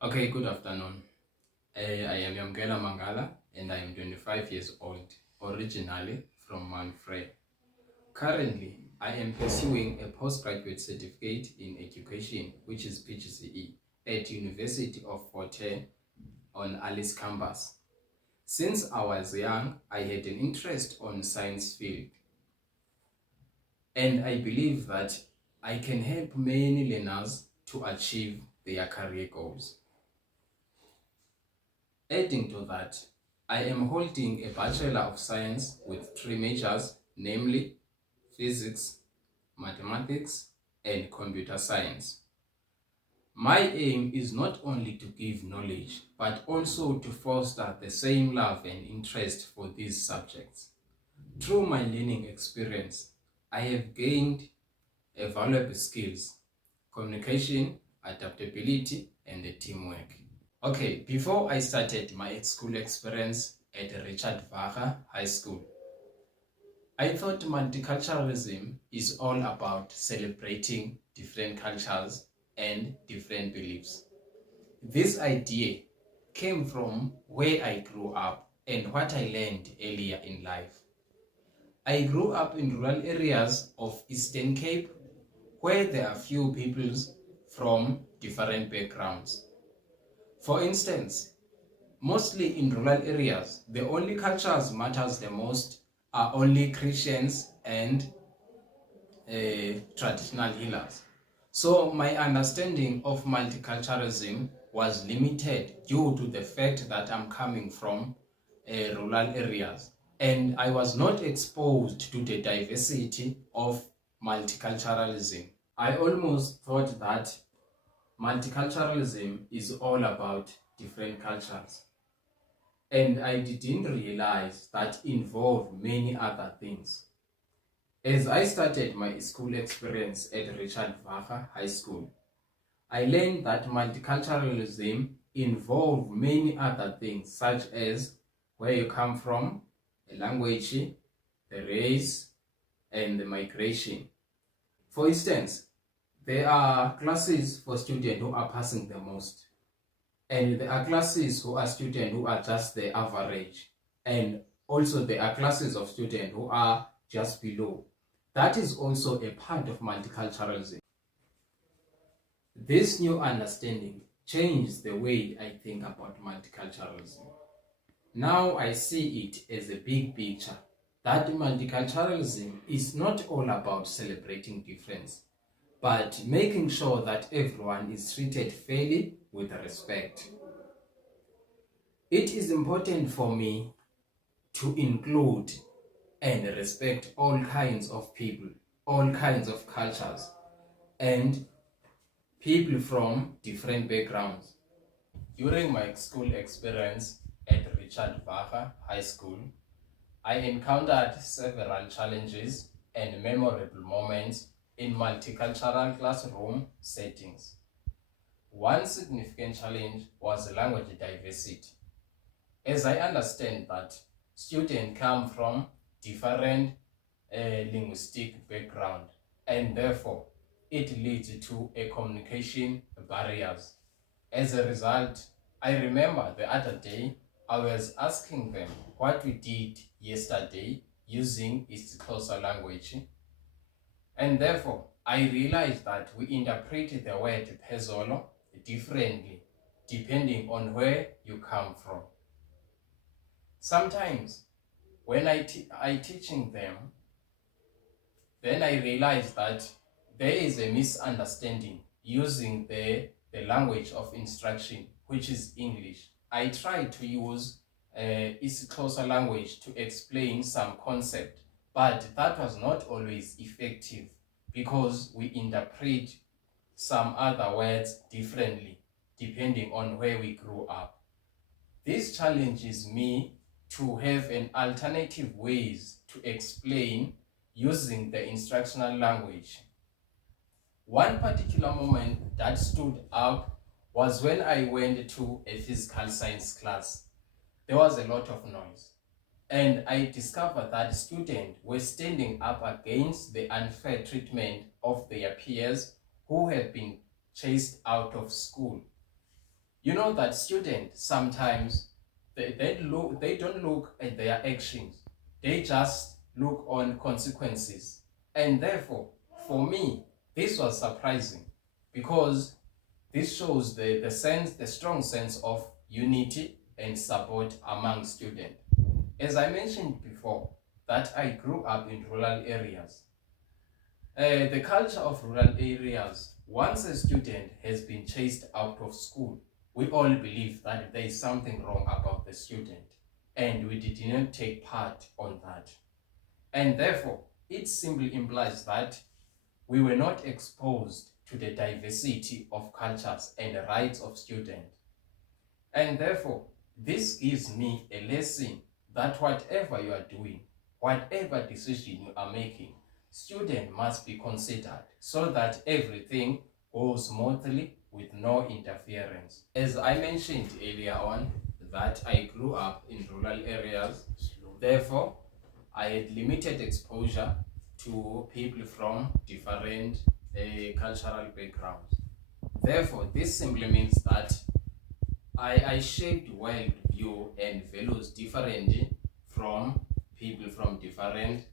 Okay, good afternoon. I am Yamgela Mangala and I am 25 years old, originally from Manfred. Currently, I am pursuing a postgraduate certificate in education, which is PGCE, at University of Fort Hare on Alice campus. Since I was young, I had an interest on science field, and I believe that I can help many learners to achieve their career goals. Adding to that, I am holding a Bachelor of Science with three majors, namely physics, mathematics, and computer science. My aim is not only to give knowledge, but also to foster the same love and interest for these subjects. Through my learning experience, I have gained valuable skills: communication, adaptability, and teamwork. Okay, before I started my school experience at Richard Varha High School, I thought multiculturalism is all about celebrating different cultures and different beliefs. This idea came from where I grew up and what I learned earlier in life. I grew up in rural areas of Eastern Cape where there are few peoples from different backgrounds. For instance, mostly in rural areas, the only cultures matters the most are only Christians and traditional healers. So my understanding of multiculturalism was limited due to the fact that I'm coming from rural areas and I was not exposed to the diversity of multiculturalism. I almost thought that multiculturalism is all about different cultures. And I didn't realize that involved many other things. As I started my school experience at Richard Varha High School, I learned that multiculturalism involved many other things such as where you come from, the language, the race, and the migration. For instance, there are classes for students who are passing the most, and there are classes who are students who are just the average, and also there are classes of students who are just below. That is also a part of multiculturalism. This new understanding changed the way I think about multiculturalism. Now I see it as a big picture that multiculturalism is not all about celebrating difference, but making sure that everyone is treated fairly with respect. It is important for me to include and respect all kinds of people, all kinds of cultures, and people from different backgrounds. During my school experience at Richard Varha High School, I encountered several challenges and memorable moments in multicultural classroom settings. One significant challenge was language diversity. As I understand that students come from different linguistic background, and therefore it leads to a communication barriers. As a result, I remember the other day I was asking them what we did yesterday using its closer language, and therefore I realized that we interpret the word pezolo differently depending on where you come from. Sometimes when I teaching them, then I realized that there is a misunderstanding using the language of instruction, which is English. I tried to use its closer language to explain some concept, but that was not always effective because we interpret some other words differently depending on where we grew up. This challenges me to have an alternative ways to explain using the instructional language. One particular moment that stood out was when I went to a physical science class. There was a lot of noise, and I discovered that students were standing up against the unfair treatment of their peers who had been chased out of school. You know that students sometimes they don't look at their actions. They just look on consequences. And therefore, for me, this was surprising because this shows the strong sense of unity and support among students. As I mentioned before, that I grew up in rural areas. The culture of rural areas, once a student has been chased out of school, we all believe that there is something wrong about the student, and we did not take part on that. And therefore, it simply implies that we were not exposed to the diversity of cultures and the rights of students. And therefore, this gives me a lesson that whatever you are doing, whatever decision you are making, student must be considered so that everything goes smoothly with no interference. As I mentioned earlier on, that I grew up in rural areas, therefore I had limited exposure to people from different cultural backgrounds. Therefore, this simply means that I shaped worldview and values differently from people from different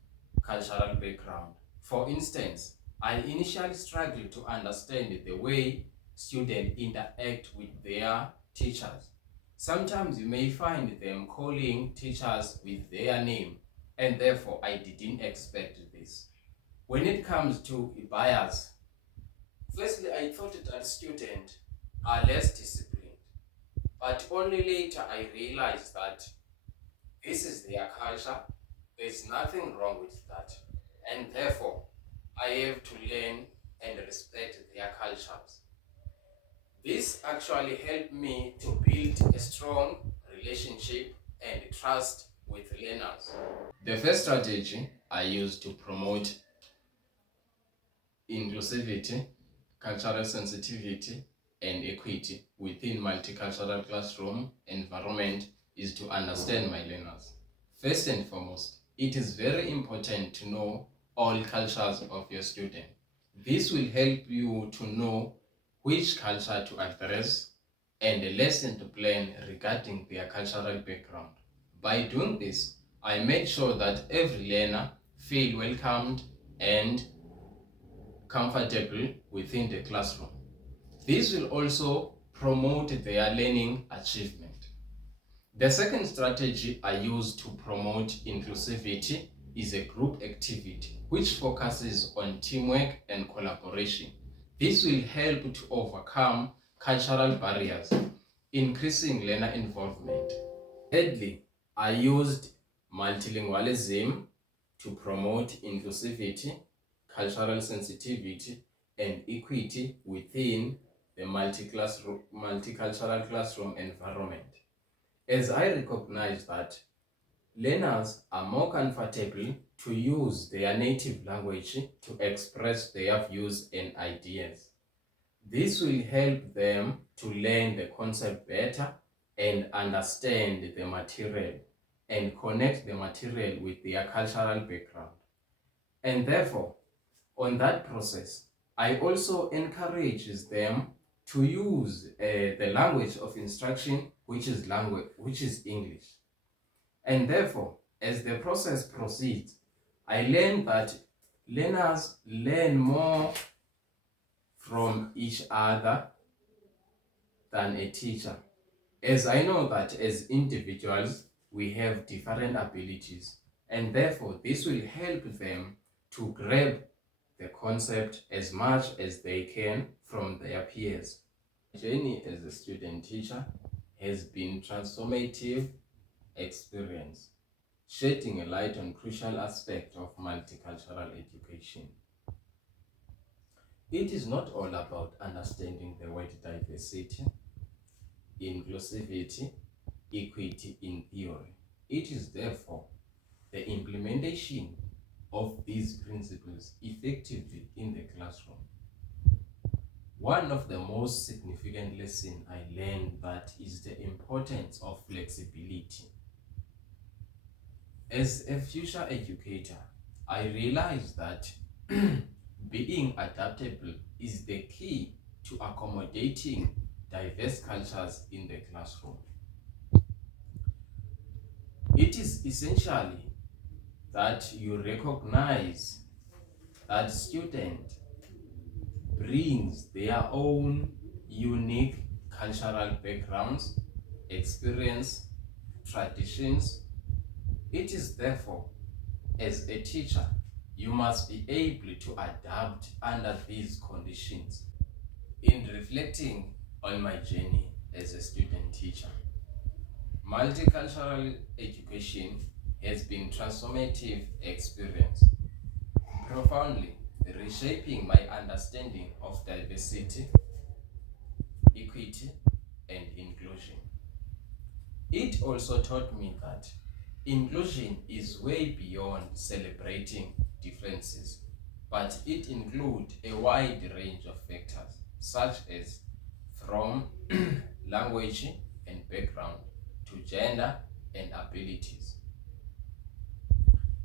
cultural background. For instance, I initially struggled to understand the way students interact with their teachers. Sometimes you may find them calling teachers with their name, and therefore I didn't expect this. When it comes to bias, firstly I thought that students are less disciplined. But only later I realized that this is their culture, there's nothing wrong with that. And therefore, I have to learn and respect their cultures. This actually helped me to build a strong relationship and trust with learners. The first strategy I used to promote inclusivity, cultural sensitivity, and equity within multicultural classroom environment is to understand my learners. First and foremost, it is very important to know all cultures of your student. This will help you to know which culture to address and a lesson to plan regarding their cultural background. By doing this, I made sure that every learner feel welcomed and comfortable within the classroom. This will also promote their learning achievement. The second strategy I use to promote inclusivity is a group activity which focuses on teamwork and collaboration. This will help to overcome cultural barriers, increasing learner involvement. Thirdly, I used multilingualism to promote inclusivity, cultural sensitivity, and equity within the multicultural classroom environment. As I recognize that learners are more comfortable to use their native language to express their views and ideas. This will help them to learn the concept better and understand the material and connect the material with their cultural background. And therefore, on that process, I also encourage them to use the language of instruction, which is English. And therefore, as the process proceeds, I learned that learners learn more from each other than a teacher. As I know that as individuals, we have different abilities, and therefore this will help them to grab the concept as much as they can from their peers. My journey as a student teacher has been transformative experience, shedding a light on crucial aspects of multicultural education. It is not all about understanding the word diversity, inclusivity, equity in theory. It is therefore the implementation of these principles effectively in the classroom. One of the most significant lessons I learned that is the importance of flexibility. As a future educator, I realized that being adaptable is the key to accommodating diverse cultures in the classroom. It is essentially that you recognize that student brings their own unique cultural backgrounds, experience, traditions. It is therefore, as a teacher, you must be able to adapt under these conditions. In reflecting on my journey as a student teacher, multicultural education has been transformative experience, profoundly reshaping my understanding of diversity, equity, and inclusion. It also taught me that inclusion is way beyond celebrating differences, but it includes a wide range of factors, such as from language and background to gender and abilities.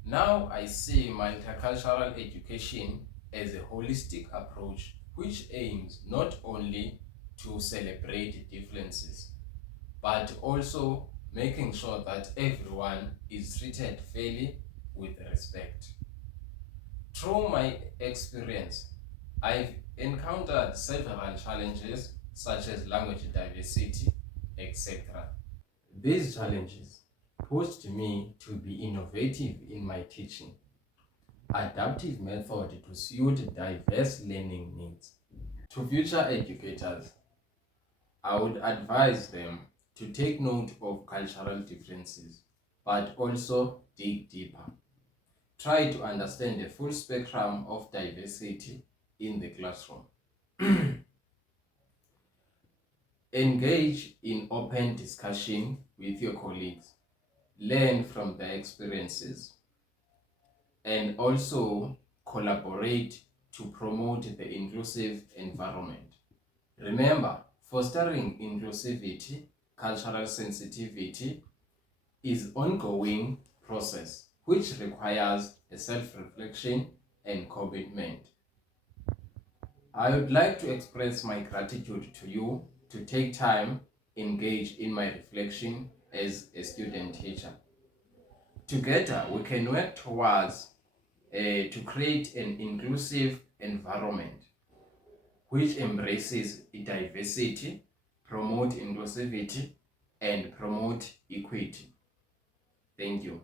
Now I see multicultural education as a holistic approach which aims not only to celebrate differences, but also making sure that everyone is treated fairly with respect. Through my experience, I've encountered several challenges such as language diversity, etc. These challenges pushed me to be innovative in my teaching, adaptive method to suit diverse learning needs. To future educators, I would advise them to take note of cultural differences, but also dig deeper. Try to understand the full spectrum of diversity in the classroom. Engage in open discussion with your colleagues. Learn from their experiences and also collaborate to promote the inclusive environment. Remember, fostering inclusivity, cultural sensitivity is ongoing process which requires a self-reflection and commitment. I would like to express my gratitude to you to take time, engage in my reflection as a student teacher. Together, we can work towards to create an inclusive environment which embraces diversity, promote inclusivity, and promote equity. Thank you.